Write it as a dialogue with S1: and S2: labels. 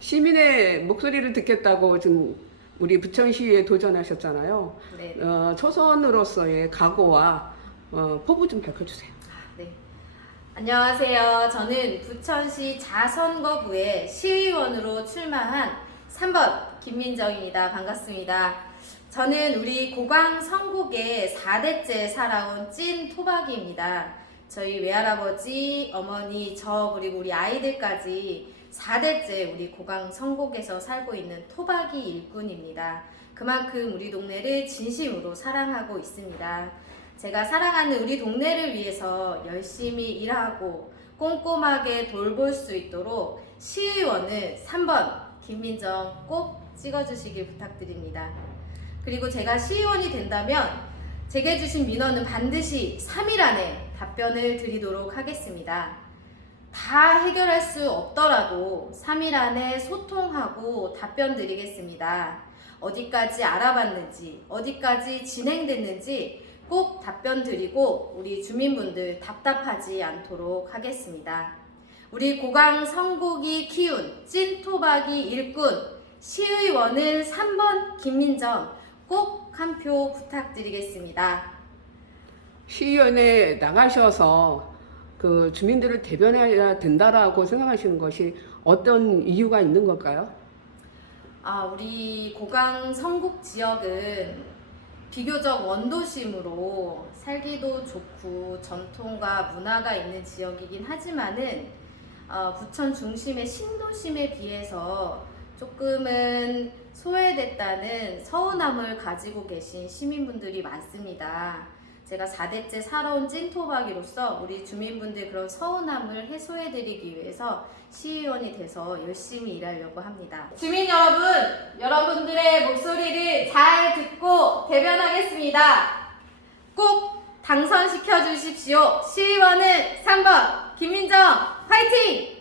S1: 시민의 목소리를 듣겠다고 지금 우리 부천시에 도전하셨잖아요.
S2: 네.
S1: 어, 초선으로서의 각오와 어, 포부 좀 밝혀주세요.
S2: 네. 안녕하세요. 저는 부천시 자선거구의 시의원으로 출마한 3번 김민정입니다. 반갑습니다. 저는 우리 고강 성북의 4대째 살아온 찐 토박이입니다. 저희 외할아버지, 어머니, 저 그리고 우리 아이들까지 4대째 우리 고강 성북에서 살고 있는 토박이 일꾼입니다. 그만큼 우리 동네를 진심으로 사랑하고 있습니다. 제가 사랑하는 우리 동네를 위해서 열심히 일하고 꼼꼼하게 돌볼 수 있도록 시의원은 3번 김민정 꼭 찍어주시길 부탁드립니다. 그리고 제가 시의원이 된다면 제게 주신 민원은 반드시 3일 안에 답변을 드리도록 하겠습니다. 다 해결할 수 없더라도 3일 안에 소통하고 답변 드리겠습니다. 어디까지 알아봤는지, 어디까지 진행됐는지 꼭 답변 드리고 우리 주민분들 답답하지 않도록 하겠습니다. 우리 고강 성곡이 키운 찐토박이 일꾼 시의원은 3번 김민정 꼭 한 표 부탁드리겠습니다.
S1: 시의원에 나가셔서 그 주민들을 대변해야 된다라고 생각하시는 것이 어떤 이유가 있는 걸까요?
S2: 아, 우리 고강 성북 지역은 비교적 원도심으로 살기도 좋고 전통과 문화가 있는 지역이긴 하지만은 어, 부천 중심의 신도심에 비해서 조금은 소외됐다는 서운함을 가지고 계신 시민분들이 많습니다. 제가 4대째 살아온 찐토박이로서 우리 주민분들 그런 서운함을 해소해드리기 위해서 시의원이 돼서 열심히 일하려고 합니다. 주민 여러분, 여러분들의 목소리를 잘 듣고 대변하겠습니다. 꼭 당선시켜 주십시오. 시의원은 3번 김민정 화이팅!